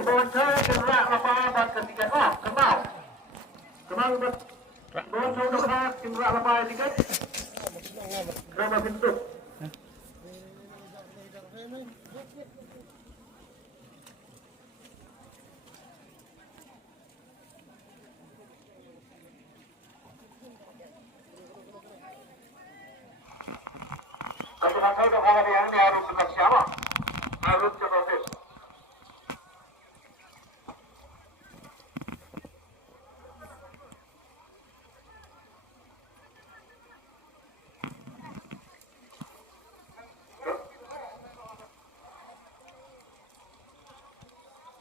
Imbauan saya gerak lapangan ketiga. Oh, Kemal. Kemal imbauan saya gerak gerak lapangan ketiga. Berapa pintu? Kalau saya udah kalah yang ini harus dekat siapa? Harus coba tes.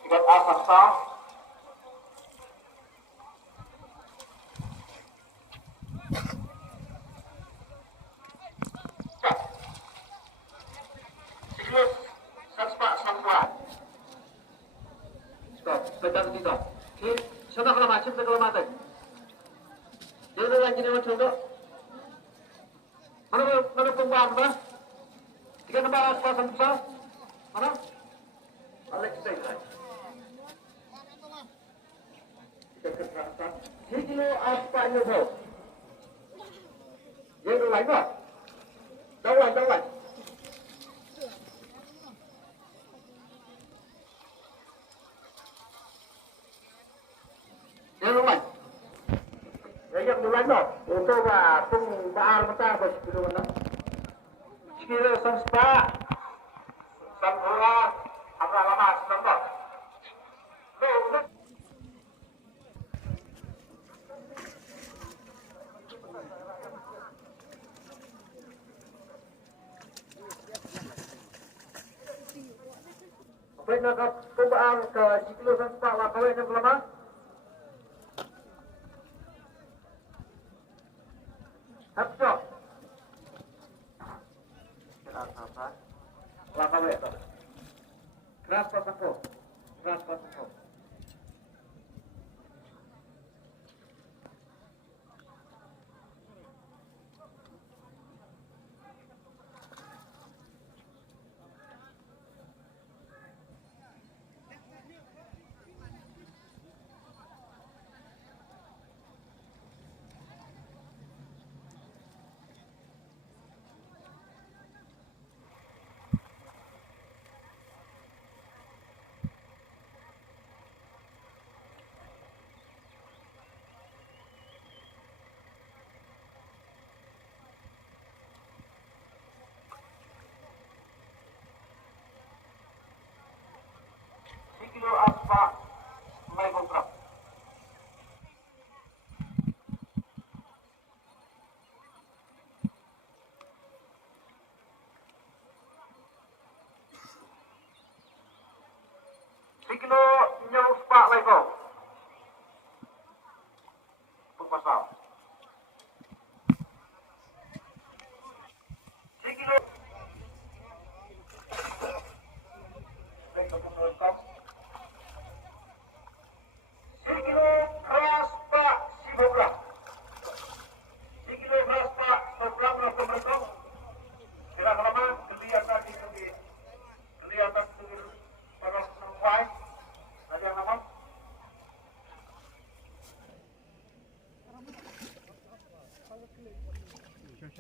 Ikat asap sah. Siklus saspa sangwa. Stop. Pegang dito. Sana kalau macam tak kalau mati. Jadi lagi ni macam tu. Mana pembahan bah? Tiga nombor aspa sangwa. Mana? Alex Taylor. Siklo aspa ni tu. Jadi lagi bah? Dawan. Yang rumah. Yang mulai no. Untuk pung baal mata bos kilo mana? Kilo samspa. Sambola apa lama sampai. No. Apa nak pembaal ke kilo samspa wakawai yang lama? Apa? Apa? Lama itu. Keras pasangku. Kilo aspa mulai kontrak. Kilo nyau spa lego. Pasal. Kilo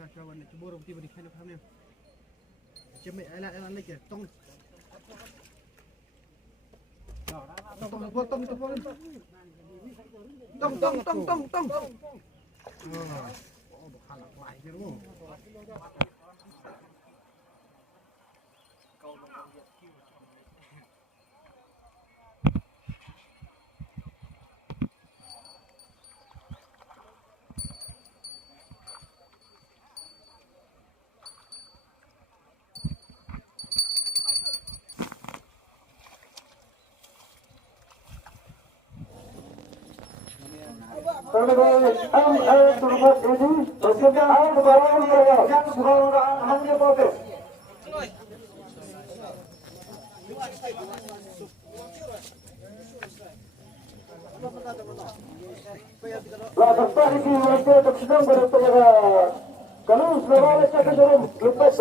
Kawan nak cebur tiba di kana paham ni. Cemik alat lagi tong. Potong. Tong. Oh, bakal kuai je lu. Kalau sudah ada cakap dorong lepas